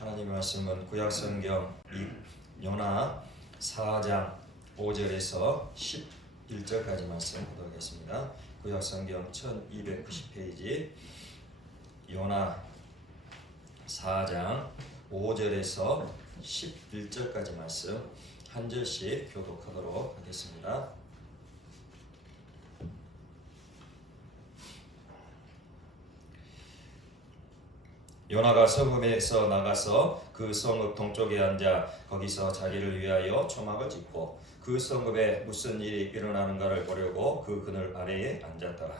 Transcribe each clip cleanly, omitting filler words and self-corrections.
하나님의 말씀은 구약성경 요나 4장 5절에서 11절까지 말씀 보도록하겠습니다. 구약성경 1290페이지 요나 4장 5절에서 11절까지 말씀 한 절씩 교독하도록 하겠습니다. 요나가 성읍에서 나가서 그 성읍 동쪽에 앉아 거기서 자기를 위하여 초막을 짓고 그 성읍에 무슨 일이 일어나는가를 보려고 그 그늘 아래에 앉았더라.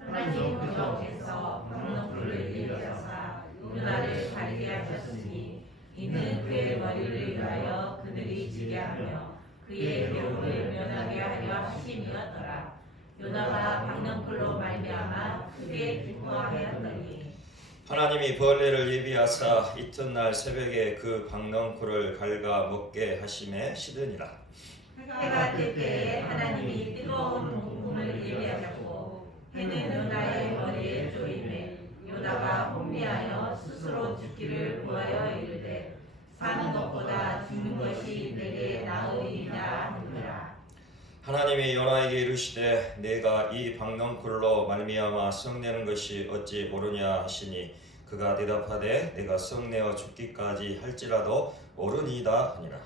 하나님께서 방랑불을 일으켜사 요나를 가리게 하셨으니 이는 그의 머리를 위하여 그늘이 지게 하며 그의 배움을 면하게 하려 하심이었더라. 요나가 방랑불로 말미암아 크게 기뻐하였더니 하나님이 벌레를 예비하사 이튿날 새벽에 그 박넝쿨을 갉아 먹게 하심에 시드니라. 해가 뜰 때에 하나님이 뜨거운 동풍을 예비하셨고 해는 요나의 머리에 쪼임에 요나가 혼미하여 스스로 죽기를 구하여 이르되 사는 것보다 죽는 것이 내게 나으리이다 하느니라. 하나님이 요나에게 이르시되 내가 이 박넝쿨로 말미암아 성내는 것이 어찌 모르냐 하시니 그가 대답하되 내가 성내어 죽기까지 할지라도 모르니이다 하니라.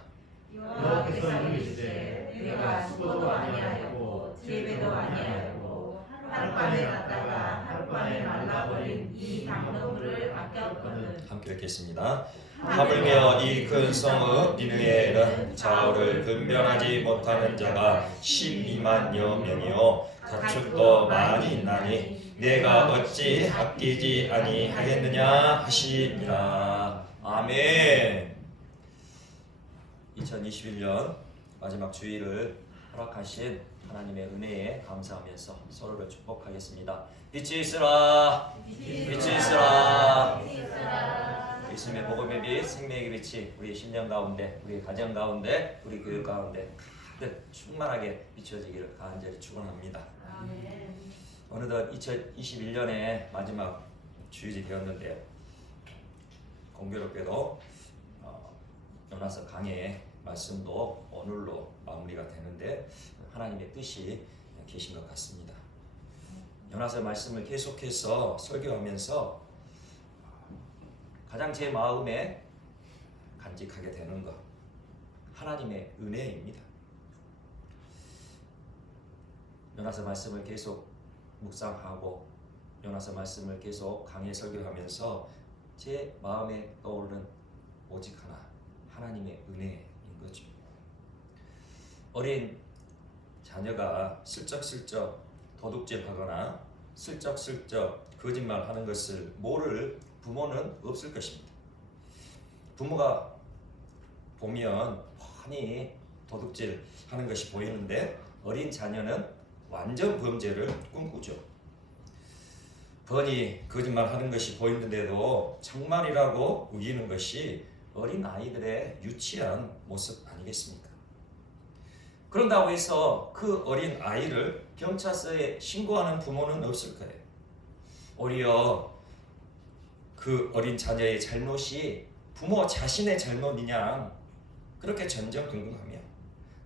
여호와께서 이르시되 내가 수고도 아니하였고 재배도 아니하였고 하룻밤에 났다가 하룻밤에 말라버린 이 방랑불을 아꼈거든. 함께 읽겠습니다. 하물며 이 큰 성읍 니느웨에는 좌우를 분별하지 못하는 자가 12만여 명이요 가축도 많이 있나니 내가 어찌 아끼지 아니하겠느냐 하시니라. 아멘. 2021년 마지막 주일을 허락하신 하나님의 은혜에 감사하면서 서로를 축복하겠습니다. 빛이 있으라. 빛이 있으라. 예수님의 복음의 빛, 생명의 빛이 우리 심령 가운데, 우리 가정 가운데, 우리 교육 가운데 가득 충만하게 비춰지기를 간절히 축원합니다. 어느덧 2021년의 마지막 주일이 되었는데 공교롭게도 요나서 강해의 말씀도 오늘로 마무리가 되는데 하나님의 뜻이 계신 것 같습니다. 요나서 말씀을 계속해서 설교하면서 가장 제 마음에 간직하게 되는 것 하나님의 은혜입니다. 요나서 말씀을 계속 묵상하고 요나서 말씀을 계속 강의 설교하면서 제 마음에 떠오르는 오직 하나 하나님의 은혜인 거죠. 어린 자녀가 슬쩍슬쩍 도둑질하거나 슬쩍슬쩍 거짓말하는 것을 모를 부모는 없을 것입니다. 부모가 보면 뻔히 도둑질하는 것이 보이는데 어린 자녀는 완전 범죄를 꿈꾸죠. 뻔히 거짓말하는 것이 보이는데도 정말이라고 우기는 것이 어린 아이들의 유치한 모습 아니겠습니까? 그런다고 해서 그 어린 아이를 경찰서에 신고하는 부모는 없을 거예요. 오히려 그 어린 자녀의 잘못이 부모 자신의 잘못이냐 그렇게 전전긍긍하며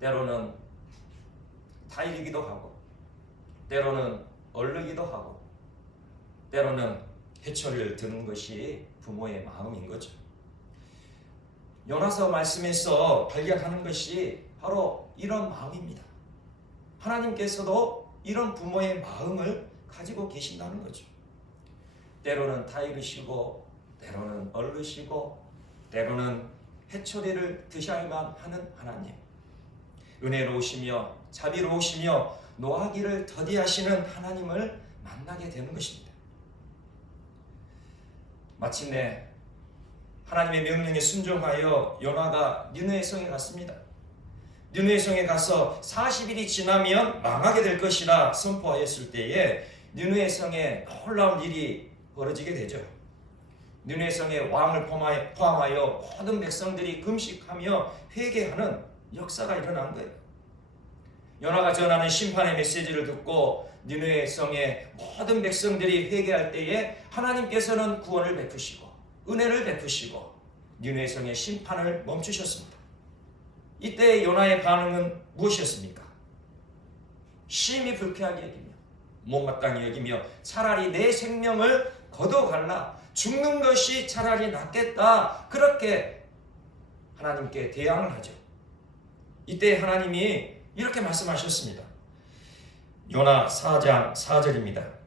때로는 타이르기도 하고 때로는 얼르기도 하고 때로는 해초리를 드는 것이 부모의 마음인 거죠. 요나서 말씀에서 발견하는 것이 바로 이런 마음입니다. 하나님께서도 이런 부모의 마음을 가지고 계신다는 거죠. 때로는 타이르시고 때로는 얼르시고 때로는 해초리를 드셔야만 하는 하나님, 은혜로우시며 자비로우시며 노하기를 더디하시는 하나님을 만나게 되는 것입니다. 마침내 하나님의 명령에 순종하여 요나가 니느웨 성에 갔습니다. 니느웨 성에 가서 40일이 지나면 망하게 될 것이라 선포하였을 때에 니느웨 성에 놀라운 일이 벌어지게 되죠. 니느웨 성의 왕을 포함하여 모든 백성들이 금식하며 회개하는 역사가 일어난 거예요. 요나가 전하는 심판의 메시지를 듣고 니느웨 성의 모든 백성들이 회개할 때에 하나님께서는 구원을 베푸시고 은혜를 베푸시고 니느웨 성의 심판을 멈추셨습니다. 이때 요나의 반응은 무엇이었습니까? 심히 불쾌하게 여기며 못마땅히 여기며 차라리 내 생명을 거둬갈라, 죽는 것이 차라리 낫겠다, 그렇게 하나님께 대항을 하죠. 이때 하나님이 이렇게 말씀하셨습니다. 요나 4장 4절입니다.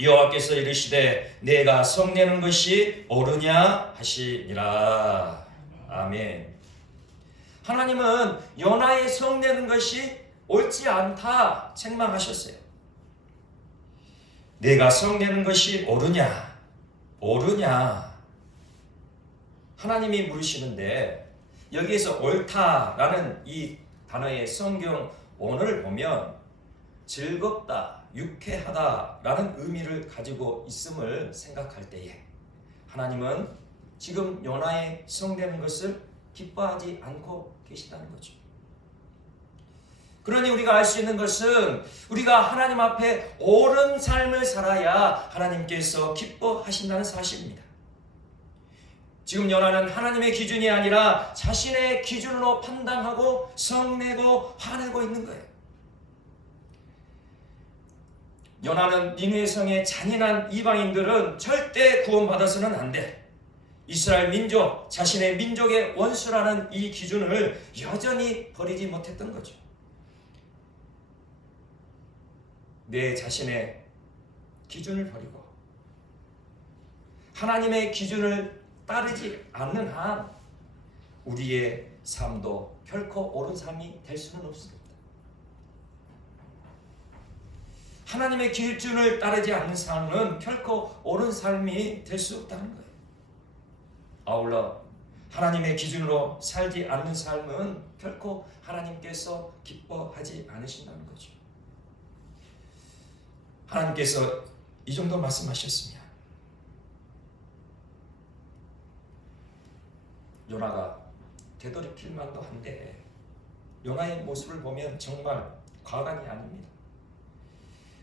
여호와께서 이르시되 내가 성내는 것이 옳으냐 하시니라. 아멘. 하나님은 요나의 성내는 것이 옳지 않다 책망하셨어요. 내가 성내는 것이 옳으냐, 옳으냐, 하나님이 물으시는데, 여기에서 옳다라는 이 단어의 성경 원어를 보면 즐겁다, 유쾌하다라는 의미를 가지고 있음을 생각할 때에 하나님은 지금 요나의 성내는 것을 기뻐하지 않고 계시다는 거죠. 그러니 우리가 알 수 있는 것은 우리가 하나님 앞에 옳은 삶을 살아야 하나님께서 기뻐하신다는 사실입니다. 지금 요나는 하나님의 기준이 아니라 자신의 기준으로 판단하고 성내고 화내고 있는 거예요. 요나는 니느웨 성의 잔인한 이방인들은 절대 구원받아서는 안 돼, 이스라엘 민족, 자신의 민족의 원수라는 이 기준을 여전히 버리지 못했던 거죠. 내 자신의 기준을 버리고 하나님의 기준을 따르지 않는 한 우리의 삶도 결코 옳은 삶이 될 수는 없습니다. 하나님의 기준을 따르지 않는 삶은 결코 옳은 삶이 될 수 없다는 거예요. 아울러 하나님의 기준으로 살지 않는 삶은 결코 하나님께서 기뻐하지 않으신다는 거죠. 하나님께서 이 정도 말씀하셨으면 요나가 되돌이킬 만도 한데, 요나의 모습을 보면 정말 과간이 아닙니다.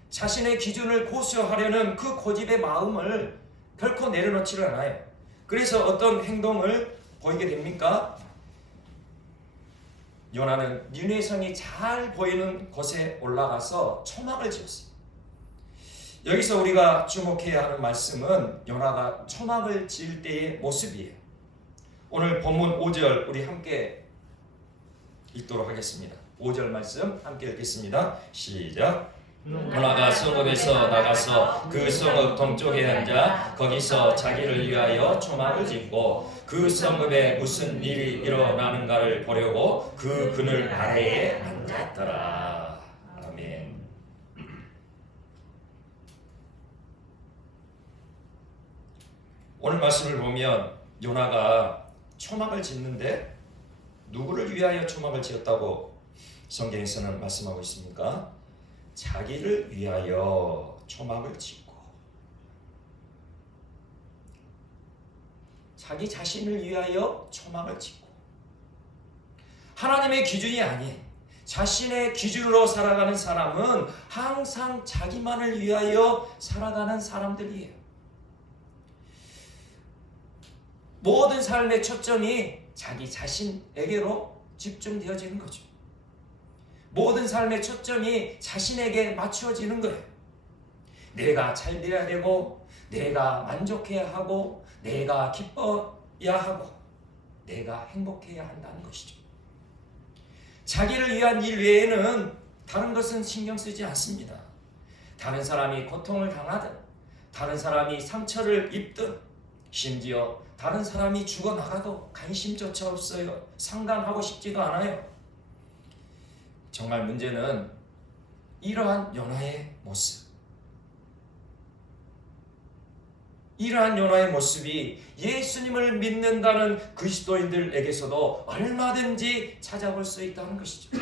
자신의 기준을 고수하려는 그 고집의 마음을 결코 내려놓지를 않아요. 그래서 어떤 행동을 보이게 됩니까? 요나는 니느웨 성이 잘 보이는 곳에 올라가서 초막을 지었어요. 여기서 우리가 주목해야 하는 말씀은 요나가 초막을 지을 때의 모습이에요. 오늘 본문 5절 우리 함께 읽도록 하겠습니다. 5절 말씀 함께 읽겠습니다. 시작. 요나가 성읍에서 나가서 그 성읍 동쪽에 앉아 거기서 자기를 위하여 초막을 짓고 그 성읍에 무슨 일이 일어나는가를 보려고 그 그늘 아래에 앉았더라. 아멘. 오늘 말씀을 보면 요나가 초막을 짓는데 누구를 위하여 초막을 지었다고 성경에서는 말씀하고 있습니까? 자기를 위하여 초막을 짓고, 자기 자신을 위하여 초막을 짓고, 하나님의 기준이 아닌 자신의 기준으로 살아가는 사람은 항상 자기만을 위하여 살아가는 사람들이에요. 모든 삶의 초점이 자기 자신에게로 집중되어지는 거죠. 모든 삶의 초점이 자신에게 맞추어지는 거예요. 내가 잘 돼야 되고, 내가 만족해야 하고, 내가 기뻐야 하고, 내가 행복해야 한다는 것이죠. 자기를 위한 일 외에는 다른 것은 신경 쓰지 않습니다. 다른 사람이 고통을 당하든, 다른 사람이 상처를 입든, 심지어 다른 사람이 죽어나가도 관심조차 없어요. 상관하고 싶지도 않아요. 정말 문제는 이러한 요나의 모습, 이러한 요나의 모습이 예수님을 믿는다는 그리스도인들에게서도 얼마든지 찾아볼 수 있다는 것이죠.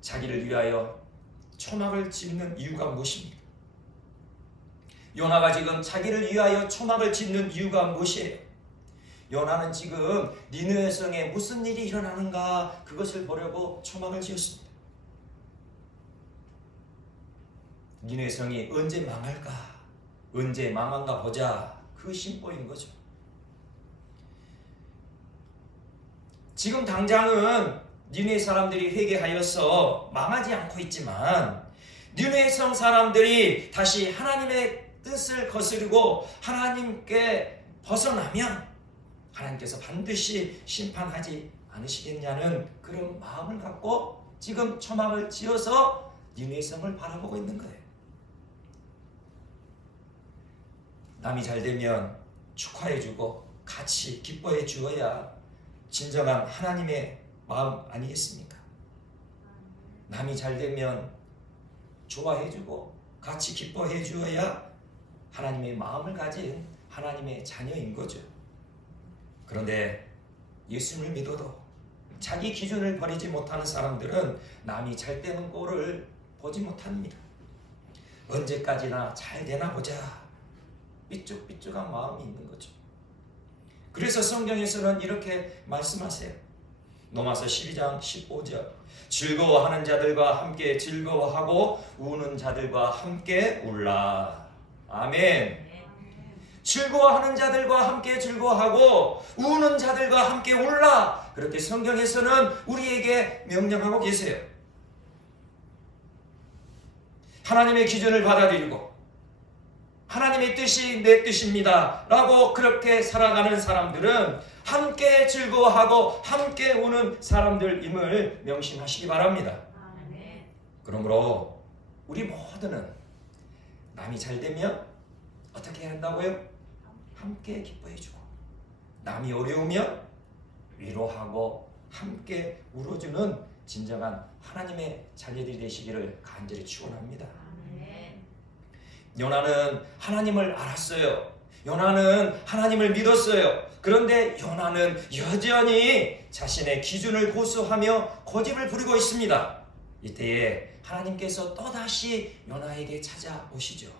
자기를 위하여 초막을 짓는 이유가 무엇입니까? 요나가 지금 자기를 위하여 초막을 짓는 이유가 무엇이에요? 요나는 지금 니느웨 성에 무슨 일이 일어나는가 그것을 보려고 초막을 지었습니다. 니느웨 성이 언제 망할까? 언제 망한가 보자. 그 심보인 거죠. 지금 당장은 니느웨 사람들이 회개하여서 망하지 않고 있지만 니느웨 성 사람들이 다시 하나님의 뜻을 거스르고 하나님께 벗어나면 하나님께서 반드시 심판하지 않으시겠냐는 그런 마음을 갖고 지금 초막을 지어서 니느웨 성을 바라보고 있는 거예요. 남이 잘 되면 축하해주고 같이 기뻐해 주어야 진정한 하나님의 마음 아니겠습니까? 남이 잘 되면 좋아해주고 같이 기뻐해 주어야 하나님의 마음을 가진 하나님의 자녀인 거죠. 그런데 예수님을 믿어도 자기 기준을 버리지 못하는 사람들은 남이 잘 되는 꼴을 보지 못합니다. 언제까지나 잘 되나 보자 삐죽삐죽한 마음이 있는 거죠. 그래서 성경에서는 이렇게 말씀하세요. 로마서 12장 15절 즐거워하는 자들과 함께 즐거워하고 우는 자들과 함께 울라. 아멘. 즐거워하는 자들과 함께 즐거워하고 우는 자들과 함께 울라. 그렇게 성경에서는 우리에게 명령하고 계세요. 하나님의 기준을 받아들이고 하나님의 뜻이 내 뜻입니다 라고 그렇게 살아가는 사람들은 함께 즐거워하고 함께 우는 사람들임을 명심하시기 바랍니다. 그러므로 우리 모두는 남이 잘 되면 어떻게 해야 한다고요? 함께 기뻐해주고 남이 어려우면 위로하고 함께 울어주는 진정한 하나님의 자녀들이 되시기를 간절히 축원합니다. 요나는 하나님을 알았어요. 요나는 하나님을 믿었어요. 그런데 요나는 여전히 자신의 기준을 고수하며 고집을 부리고 있습니다. 이때에 하나님께서 또다시 요나에게 찾아오시죠.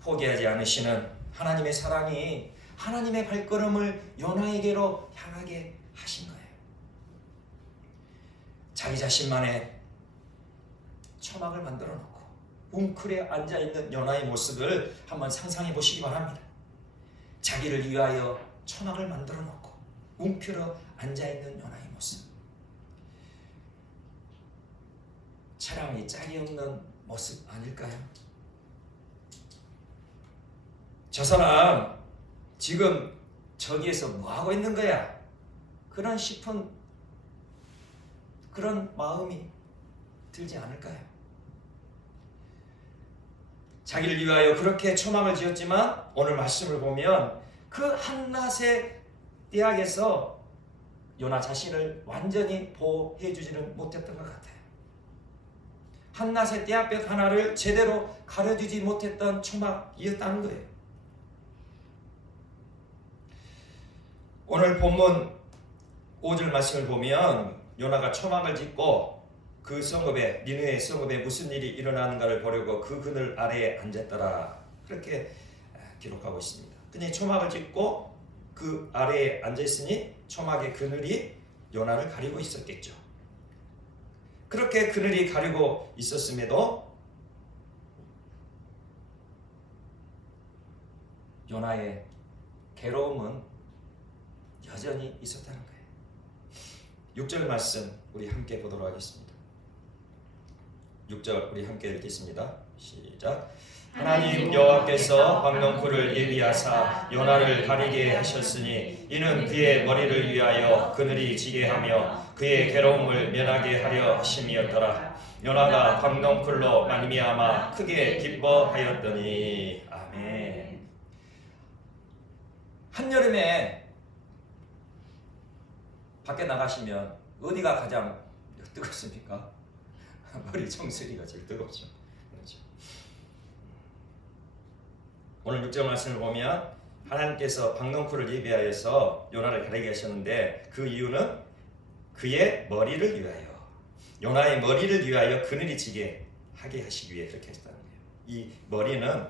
포기하지 않으시는 하나님의 사랑이 하나님의 발걸음을 요나에게로 향하게 하신 거예요. 자기 자신만의 초막을 만들어 놓고 웅크려 앉아있는 요나의 모습을 한번 상상해 보시기 바랍니다. 자기를 위하여 초막을 만들어 놓고 웅크려 앉아있는 요나의 모습. 차량이 짝이 없는 모습 아닐까요? 저 사람 지금 저기에서 뭐하고 있는 거야? 그런 싶은 그런 마음이 들지 않을까요? 자기를 위하여 그렇게 초막을 지었지만 오늘 말씀을 보면 그 한낮의 대학에서 요나 자신을 완전히 보호해 주지는 못했던 것 같아요. 한낮의 대학볕 하나를 제대로 가려주지 못했던 초막이었다는 거예요. 오늘 본문 5절 말씀을 보면 요나가 초막을 짓고 그 성읍에 니느웨 성읍에 무슨 일이 일어나는가를 보려고 그 그늘 아래에 앉았더라. 그렇게 기록하고 있습니다. 그냥 초막을 짓고 그 아래에 앉아있으니 초막의 그늘이 요나를 가리고 있었겠죠. 그렇게 그늘이 가리고 있었음에도 요나의 괴로움은 여전히 있었다는 거예요. 6절 말씀 우리 함께 보도록 하겠습니다. 6절 우리 함께 읽겠습니다. 시작. 하나님 여호와께서 광명쿨을 예비하사 요나를 가리게 하셨으니 이는 그의 머리를 위하여 그늘이 지게 하며 그의 괴로움을 면하게 하려 하심이었더라. 요나가 광명쿨로 말미암아 크게 기뻐하였더니. 아멘. 한여름에 밖에 나가시면 어디가 가장 뜨겁습니까? 머리 정수리가 제일 뜨겁죠. 그렇죠. 오늘 6절 말씀을 보면 하나님께서 박넝쿨을 예비하여서 요나를 가리게 하셨는데 그 이유는 그의 머리를 위하여, 요나의 머리를 위하여 그늘이 지게 하게 하시기 위해 그렇게 하셨다는 거예요. 이 머리는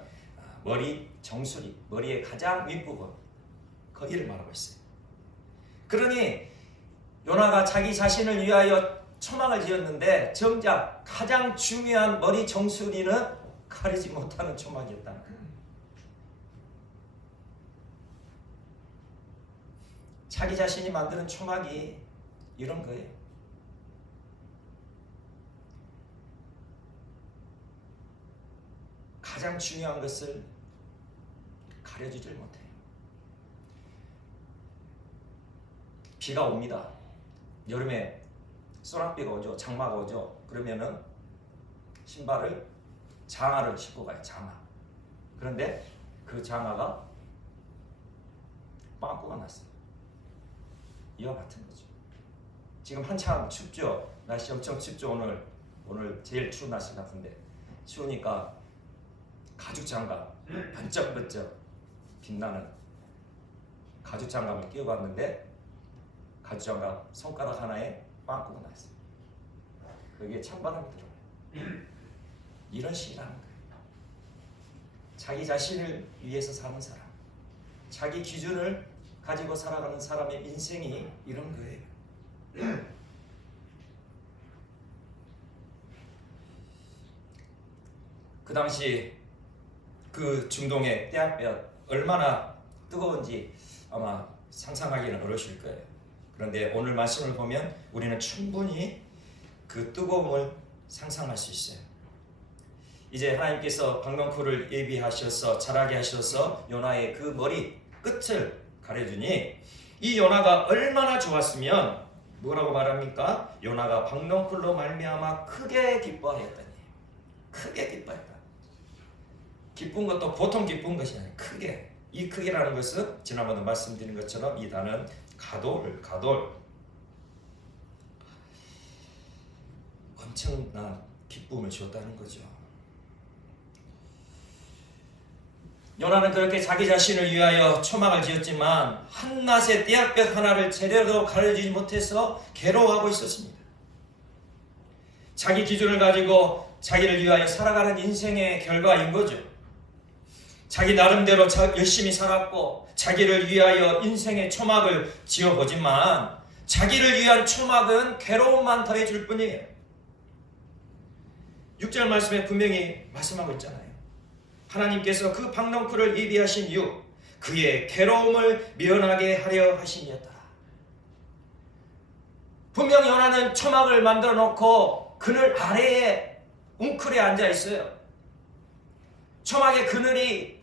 머리 정수리, 머리의 가장 윗부분, 거기를 말하고 있어요. 그러니 요나가 자기 자신을 위하여 초막을 지었는데 정작 가장 중요한 머리 정수리는 가리지 못하는 초막이었다는 거예요. 자기 자신이 만드는 초막이 이런 거예요. 가장 중요한 것을 가려주질 못해요. 비가 옵니다. 여름에 소낙비가 오죠. 장마가 오죠. 그러면은 신발을 장화를 신고 가요. 장화. 그런데 그 장화가 빵꾸가 났어요. 이와 같은 거죠. 지금 한참 춥죠. 날씨 엄청 춥죠. 오늘 제일 추운 날씨 같은데 추우니까 가죽 장갑 번쩍번쩍 빛나는 가죽 장갑을 끼고 갔는데 가죽 장갑 손가락 하나에 빵꾸가 났어요. 거기에 찬바람이 들어와요. 이런 식이라는 거예요. 자기 자신을 위해서 사는 사람, 자기 기준을 가지고 살아가는 사람의 인생이 이런 거예요. 그 당시 그 중동의 떼약볕 얼마나 뜨거운지 아마 상상하기는 어려우실 거예요. 그런데 오늘 말씀을 보면 우리는 충분히 그 뜨거움을 상상할 수 있어요. 이제 하나님께서 박넝쿨을 예비하셔서 자라게 하셔서 요나의 그 머리 끝을 가려주니 이 요나가 얼마나 좋았으면 뭐라고 말합니까? 요나가 박넝쿨로 말미암아 크게 기뻐하였더니, 크게 기뻐했다. 기쁜 것도 보통 기쁜 것이 아니에요. 크게. 이 크게라는 것은 지난번에 말씀드린 것처럼 이 단어는 가돌. 엄청난 기쁨을 줬다는 거죠. 요나는 그렇게 자기 자신을 위하여 초막을 지었지만 한낮에 떼약볕 하나를 제대로 가려주지 못해서 괴로워하고 있었습니다. 자기 기준을 가지고 자기를 위하여 살아가는 인생의 결과인 거죠. 자기 나름대로 열심히 살았고 자기를 위하여 인생의 초막을 지어보지만 자기를 위한 초막은 괴로움만 더해줄 뿐이에요. 6절 말씀에 분명히 말씀하고 있잖아요. 하나님께서 그 박넝쿨을 예비하신 이유 그의 괴로움을 면하게 하려 하심이었더라. 분명 요나는 초막을 만들어 놓고 그늘 아래에 웅크려 앉아 있어요. 초막의 그늘이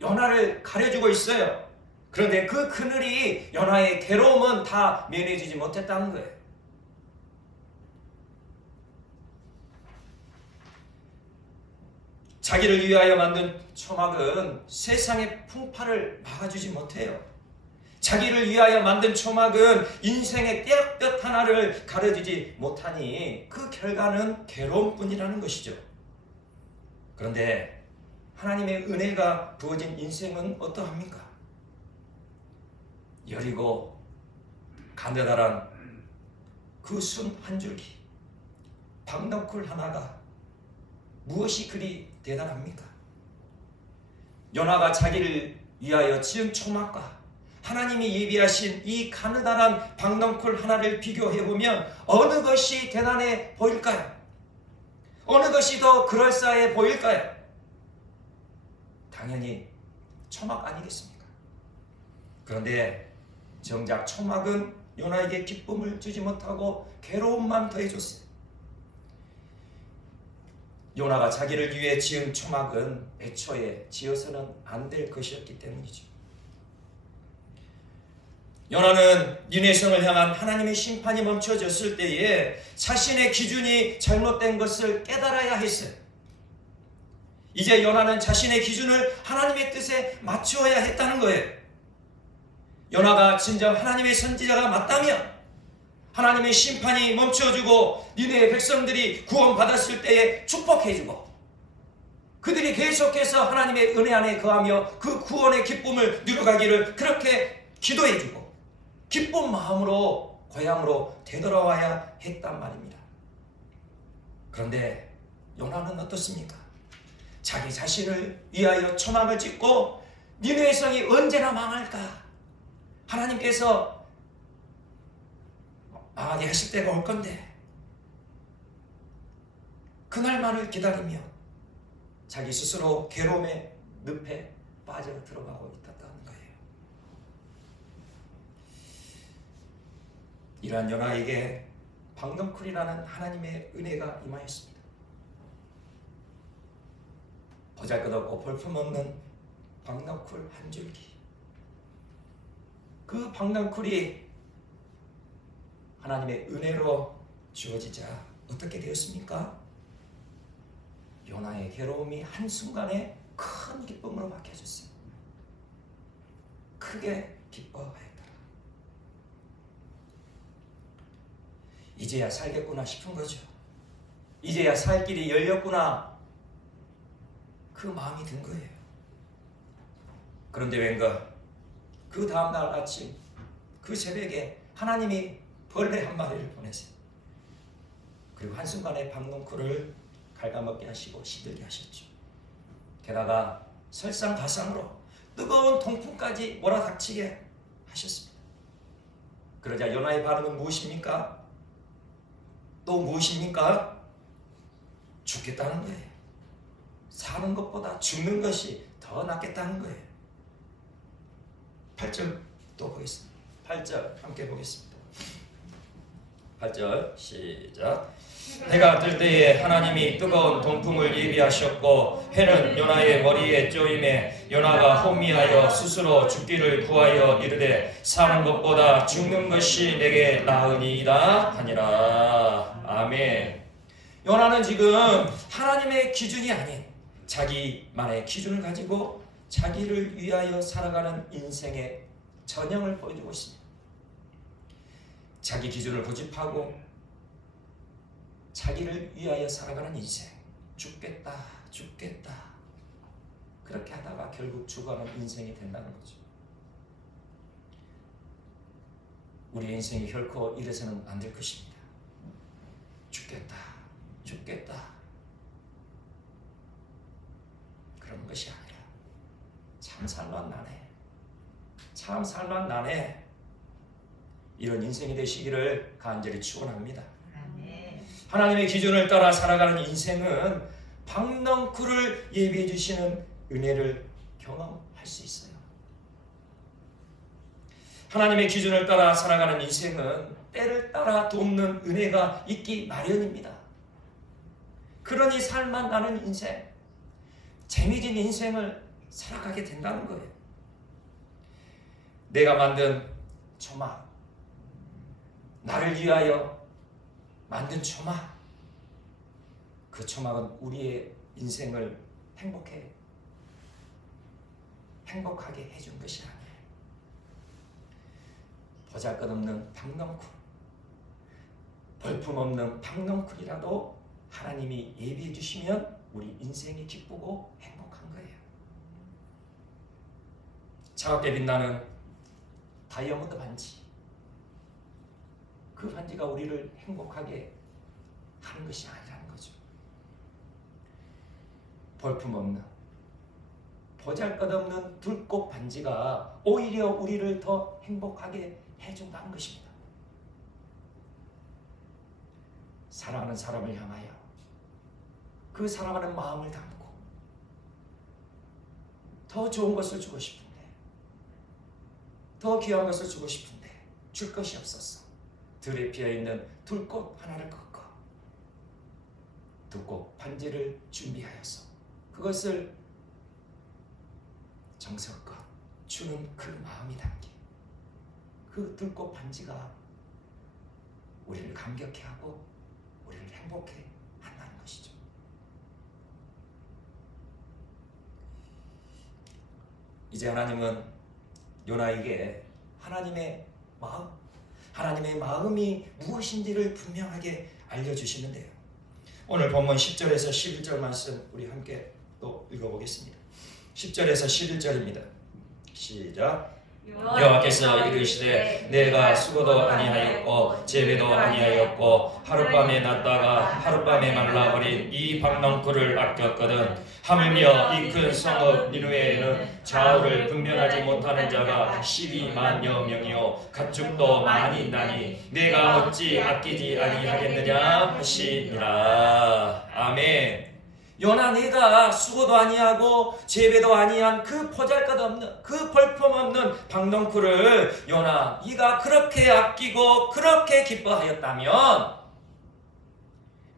요나를 가려주고 있어요. 그런데 그 그늘이 요나의 괴로움은 다 면해주지 못했다는 거예요. 자기를 위하여 만든 초막은 세상의 풍파를 막아주지 못해요. 자기를 위하여 만든 초막은 인생의 떼약볕 하나를 가려주지 못하니 그 결과는 괴로움뿐이라는 것이죠. 그런데 하나님의 은혜가 부어진 인생은 어떠합니까? 여리고 가느다란 그 순 한 줄기, 박넝쿨 하나가 무엇이 그리 대단합니까? 요나가 자기를 위하여 지은 초막과 하나님이 예비하신 이 가느다란 박넝쿨 하나를 비교해보면 어느 것이 대단해 보일까요? 어느 것이 더 그럴싸해 보일까요? 당연히 초막 아니겠습니까? 그런데 정작 초막은 요나에게 기쁨을 주지 못하고 괴로움만 더해줬어요. 요나가 자기를 위해 지은 초막은 애초에 지어서는 안 될 것이었기 때문이죠. 요나는 니네성을 향한 하나님의 심판이 멈춰졌을 때에 자신의 기준이 잘못된 것을 깨달아야 했어요. 이제 요나는 자신의 기준을 하나님의 뜻에 맞추어야 했다는 거예요. 요나가 진정 하나님의 선지자가 맞다면 하나님의 심판이 멈춰주고 니네의 백성들이 구원받았을 때에 축복해주고 그들이 계속해서 하나님의 은혜 안에 거하며 그 구원의 기쁨을 누려가기를 그렇게 기도해주고 기쁜 마음으로 고향으로 되돌아와야 했단 말입니다. 그런데 요나는 어떻습니까? 자기 자신을 위하여 초막을 짓고 니네의 성이 언제나 망할까? 하나님께서 망하게 하실 때가 올 건데 그날만을 기다리며 자기 스스로 괴로움의 늪에 빠져 들어가고 있다는 거예요. 이러한 요나에게 박넝쿨이라는 하나님의 은혜가 임하였습니다. 보잘것없고 볼품없는 박넝쿨 한 줄기. 그 박넝쿨이 하나님의 은혜로 주어지자 어떻게 되었습니까? 요나의 괴로움이 한순간에 큰 기쁨으로 바뀌어졌어요. 크게 기뻐하였더라. 이제야 살겠구나 싶은 거죠. 이제야 살 길이 열렸구나, 그 마음이 든 거예요. 그런데 왠가 그 다음날 아침 그 새벽에 하나님이 벌레 한 마리를 보내세요. 그리고 한순간에 박넝쿨을 갉아먹게 하시고 시들게 하셨죠. 게다가 설상가상으로 뜨거운 동풍까지 몰아닥치게 하셨습니다. 그러자 요나의 반응은 무엇입니까? 또 무엇입니까? 죽겠다는 거예요. 사는 것보다 죽는 것이 더 낫겠다는 거예요. 8절 또 보겠습니다. 8절 함께 보겠습니다. 8절 시작. 해가 뜰 때에 하나님이 뜨거운 동풍을 예비하셨고 해는 요나의 머리에 쪼임에 요나가 혼미하여 스스로 죽기를 구하여 이르되 사는 것보다 죽는 것이 내게 나으니이다 하니라. 아멘. 요나는 지금 하나님의 기준이 아닌 자기만의 기준을 가지고 자기를 위하여 살아가는 인생의 전형을 보여주고 있습니다. 자기 기준을 고집하고 자기를 위하여 살아가는 인생. 죽겠다 죽겠다 그렇게 하다가 결국 죽어가는 인생이 된다는 거죠. 우리 인생이 결코 이래서는 안 될 것입니다. 죽겠다 죽겠다 그런 것이 아니라 참 살만나네, 참 살만나네, 이런 인생이 되시기를 간절히 축원합니다. 하나님의 기준을 따라 살아가는 인생은 박넝쿨을 예비해 주시는 은혜를 경험할 수 있어요. 하나님의 기준을 따라 살아가는 인생은 때를 따라 돕는 은혜가 있기 마련입니다. 그러니 살만 나는 인생, 재미진 인생을 살아가게 된다는 거예요. 내가 만든 초막, 나를 위하여 만든 초막, 그 초막은 우리의 인생을 행복하게 해준 것이 아니에요. 보잘것없는 박넝쿨, 볼품없는 박넝쿨이라도 하나님이 예비해 주시면 우리 인생이 기쁘고 행복한 거예요. 차갑게 빛나는 다이아몬드 반지, 그 반지가 우리를 행복하게 하는 것이 아니라는 거죠. 볼품없는, 보잘것없는 둘꽃 반지가 오히려 우리를 더 행복하게 해준다는 것입니다. 사랑하는 사람을 향하여 그 사랑하는 마음을 담고 더 좋은 것을 주고 싶은데, 더 귀한 것을 주고 싶은데 줄 것이 없었어. 들에 피어있는 둘꽃 하나를 꺾어 둘꽃 반지를 준비하여서 그것을 정성껏 주는 그 마음이 담긴 그 둘꽃 반지가 우리를 감격해 하고 우리를 행복해 한다는 것이죠. 이제 하나님은 요나에게 하나님의 마음이 무엇인지를 분명하게 알려주시는데요. 오늘 본문 10절에서 11절 말씀 우리 함께 또 읽어보겠습니다. 10절에서 11절입니다. 시작. 여호와께서 이르시되 내가 수고도 아니하였고 재배도 아니하였고 하룻밤에 났다가 하룻밤에 말라버린 이 박넝쿨을 아꼈거든. 하물며 이 큰 성읍 니느웨에는 좌우를 분별하지 못하는 자가 12만여 명이요 가축도 많이 있나니 내가 어찌 아끼지 아니하겠느냐 하시니라. 아멘. 요나 네가 수고도 아니하고 재배도 아니한 그 보잘것없는 그 볼품없는 박넝쿨을 요나 네가 그렇게 아끼고 그렇게 기뻐하였다면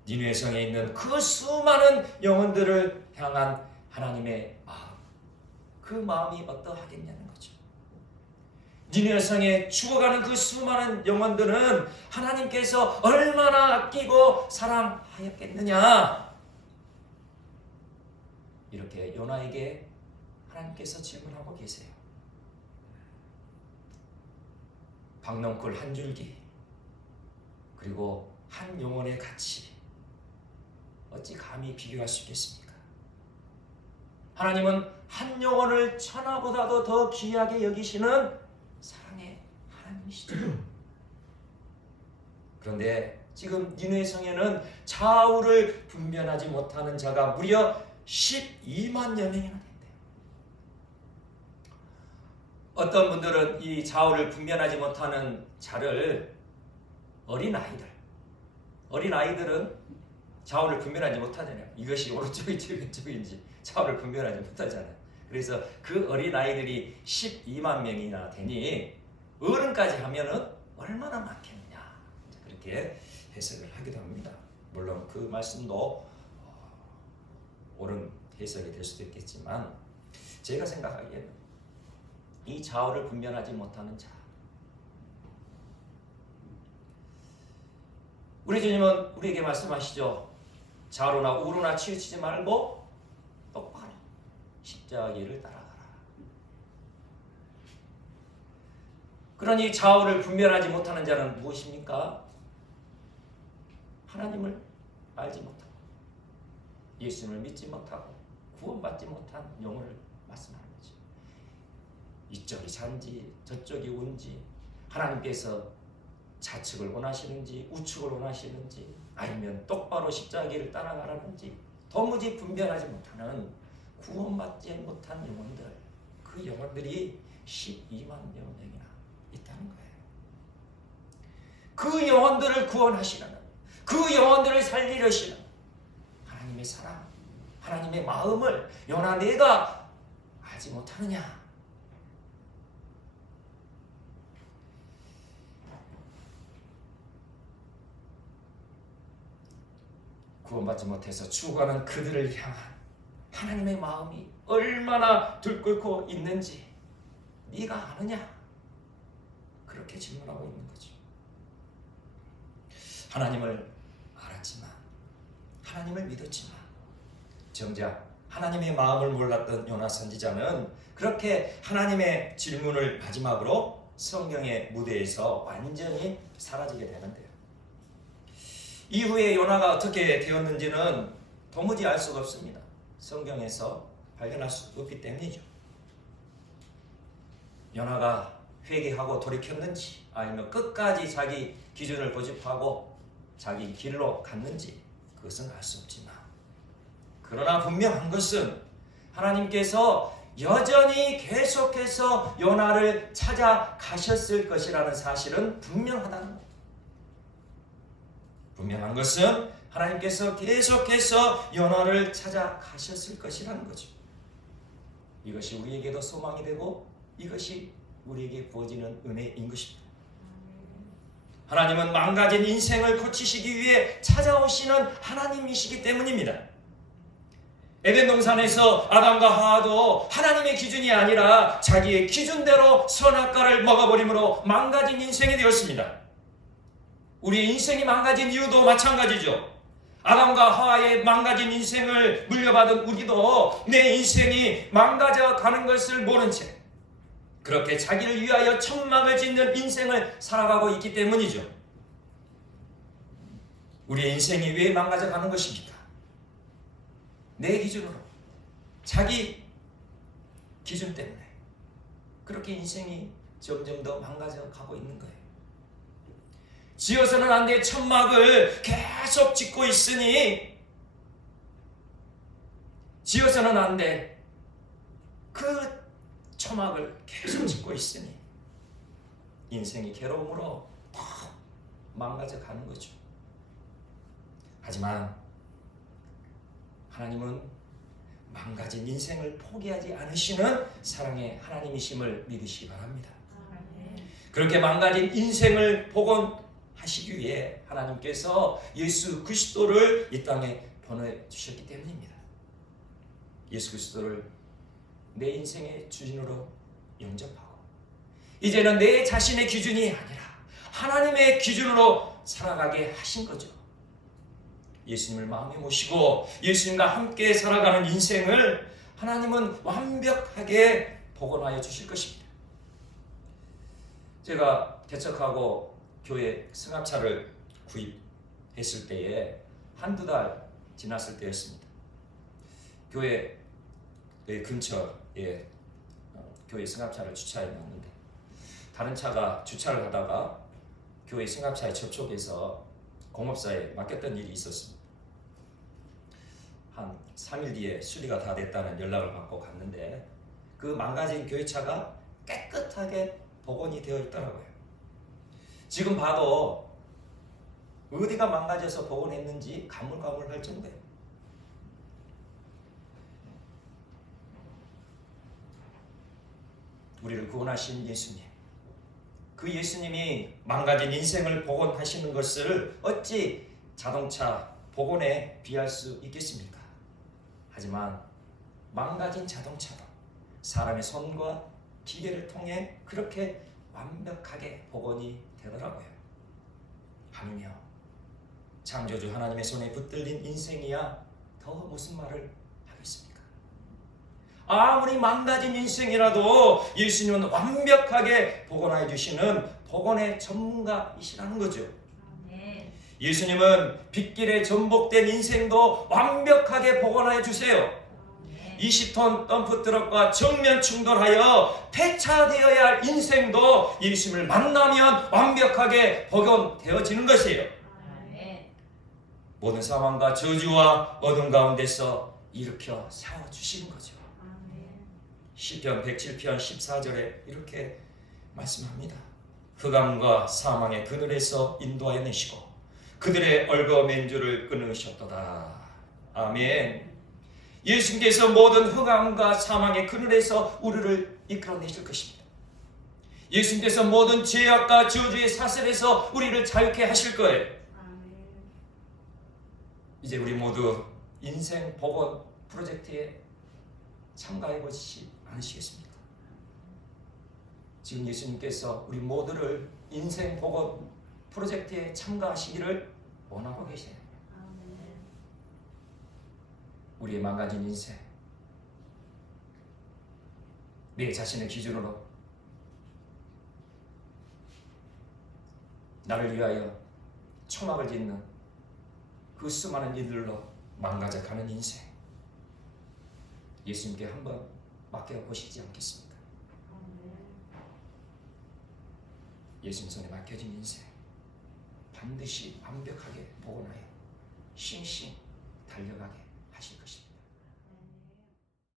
니느웨 성에 있는 그 수많은 영혼들을 향한 하나님의 마음, 그 마음이 어떠하겠냐는 거죠. 니느웨 성에 죽어가는 그 수많은 영혼들은 하나님께서 얼마나 아끼고 사랑하였겠느냐. 이렇게 요나에게 하나님께서 질문하고 계세요. 박넝쿨 한 줄기 그리고 한 영혼의 가치 어찌 감히 비교할 수 있겠습니까? 하나님은 한 영혼을 천하보다도 더 귀하게 여기시는 사랑의 하나님이시죠. 그런데 지금 니느웨 성에는 좌우를 분별하지 못하는 자가 무려 12만여 명이나 된대요. 어떤 분들은 이 좌우를 분별하지 못하는 자를 어린아이들은 좌우를 분별하지 못하잖아요. 이것이 오른쪽인지 왼쪽인지 좌우를 분별하지 못하잖아요. 그래서 그 어린아이들이 12만 명이나 되니 어른까지 하면은 얼마나 많겠느냐, 그렇게 해석을 하기도 합니다. 물론 그 말씀도 옳은 해석이 될 수도 있겠지만 제가 생각하기에는 이 좌우를 분별하지 못하는 자, 우리 주님은 우리에게 말씀하시죠. 좌우나 우로나 치우치지 말고 똑바로 십자가 길을 따라가라. 그러니 좌우를 분별하지 못하는 자는 무엇입니까? 하나님을 알지 못하고 예수님을 믿지 못하고 구원받지 못한 영혼을 말씀하는 거죠. 이쪽이 잔지 저쪽이 운지, 하나님께서 좌측을 원하시는지 우측을 원하시는지, 아니면 똑바로 십자가를 따라가라는지 도무지 분별하지 못하는 구원받지 못한 영혼들, 그 영혼들이 12만 명이나 있다는 거예요. 그 영혼들을 구원하시는, 그 영혼들을 살리려시는 하나님의 사랑, 하나님의 마음을 요나 네가 알지 못하느냐? 구원받지 못해서 죽어가는 그들을 향한 하나님의 마음이 얼마나 들끓고 있는지 네가 아느냐? 그렇게 질문하고 있는 거죠. 하나님을 알았지만, 하나님을 믿었지만 정작 하나님의 마음을 몰랐던 요나 선지자는 그렇게 하나님의 질문을 마지막으로 성경의 무대에서 완전히 사라지게 되는데요. 이후에 요나가 어떻게 되었는지는 도무지 알 수가 없습니다. 성경에서 발견할 수 없기 때문이죠. 요나가 회개하고 돌이켰는지, 아니면 끝까지 자기 기준을 고집하고 자기 길로 갔는지 그것은 알 수 없지만, 그러나 분명한 것은 하나님께서 여전히 계속해서 요나를 찾아가셨을 것이라는 사실은 분명하다는 겁니다. 분명한 것은 하나님께서 계속해서 요나를 찾아가셨을 것이라는 거죠. 이것이 우리에게도 소망이 되고 이것이 우리에게 부어지는 은혜인 것입니다. 하나님은 망가진 인생을 고치시기 위해 찾아오시는 하나님이시기 때문입니다. 에덴 동산에서 아담과 하와도 하나님의 기준이 아니라 자기의 기준대로 선악과를 먹어버림으로 망가진 인생이 되었습니다. 우리 인생이 망가진 이유도 마찬가지죠. 아담과 하와의 망가진 인생을 물려받은 우리도 내 인생이 망가져 가는 것을 모른 채 그렇게 자기를 위하여 천막을 짓는 인생을 살아가고 있기 때문이죠. 우리의 인생이 왜 망가져 가는 것입니까? 내 기준으로, 자기 기준 때문에 그렇게 인생이 점점 더 망가져 가고 있는 거예요. 지어서는 안 될 천막을 계속 짓고 있으니, 지어서는 안 될 그 천막을 계속 짓고 있으니 인생이 괴로움으로 더 망가져 가는 거죠. 하지만 하나님은 망가진 인생을 포기하지 않으시는 사랑의 하나님이심을 믿으시기 바랍니다. 그렇게 망가진 인생을 복원하시기 위해 하나님께서 예수 그리스도를 이 땅에 보내주셨기 때문입니다. 예수 그리스도를 내 인생의 주인으로 영접하고 이제는 내 자신의 기준이 아니라 하나님의 기준으로 살아가게 하신 거죠. 예수님을 마음에 모시고 예수님과 함께 살아가는 인생을 하나님은 완벽하게 복원하여 주실 것입니다. 제가 개척하고 교회 승합차를 구입했을 때에 한두 달 지났을 때였습니다. 교회 근처에 교회 승합차를 주차해 놨는데 다른 차가 주차를 하다가 교회 승합차에 접촉해서 공업사에 맡겼던 일이 있었습니다. 한 3일 뒤에 수리가 다 됐다는 연락을 받고 갔는데 그 망가진 교회차가 깨끗하게 복원이 되어 있더라고요. 지금 봐도 어디가 망가져서 복원했는지 가물가물할 정도예요. 우리를 구원하신 예수님, 그 예수님이 망가진 인생을 복원하시는 것을 어찌 자동차 복원에 비할 수 있겠습니까? 하지만 망가진 자동차도 사람의 손과 기계를 통해 그렇게 완벽하게 복원이 되더라고요. 하물며 창조주 하나님의 손에 붙들린 인생이야 더 무슨 말을 하겠습니까? 아무리 망가진 인생이라도 예수님은 완벽하게 복원해 주시는 복원의 전문가이시라는 거죠. 예수님은 빗길에 전복된 인생도 완벽하게 복원해 주세요. 20톤 덤프트럭과 정면 충돌하여 폐차되어야 할 인생도 예수님을 만나면 완벽하게 복원되어지는 것이에요. 모든 상황과 저주와 어둠 가운데서 일으켜 세워주시는 거죠. 시편 107편 14절에 이렇게 말씀합니다. 흑암과 사망의 그늘에서 인도하여 내시고 그들의 얼거맨 줄을 끊으셨도다. 아멘. 예수님께서 모든 흑암과 사망의 그늘에서 우리를 이끌어내실 것입니다. 예수님께서 모든 죄악과 저주의 사슬에서 우리를 자유케 하실 거예요. 이제 우리 모두 인생 복원 프로젝트에 참가해 보시지 않으시겠습니까? 지금 예수님께서 우리 모두를 인생 복원 프로젝트에 참가하시기를 원하고 계세요. 우리의 망가진 인생, 내 자신의 기준으로 나를 위하여 초막을 짓는 그 수많은 일들로 망가져가는 인생, 예수님께 한번 맡겨보시지 않겠습니까? 예수님 손에 맡겨진 인생 반드시 완벽하게 복원하여 싱싱 달려가게 하실 것입니다.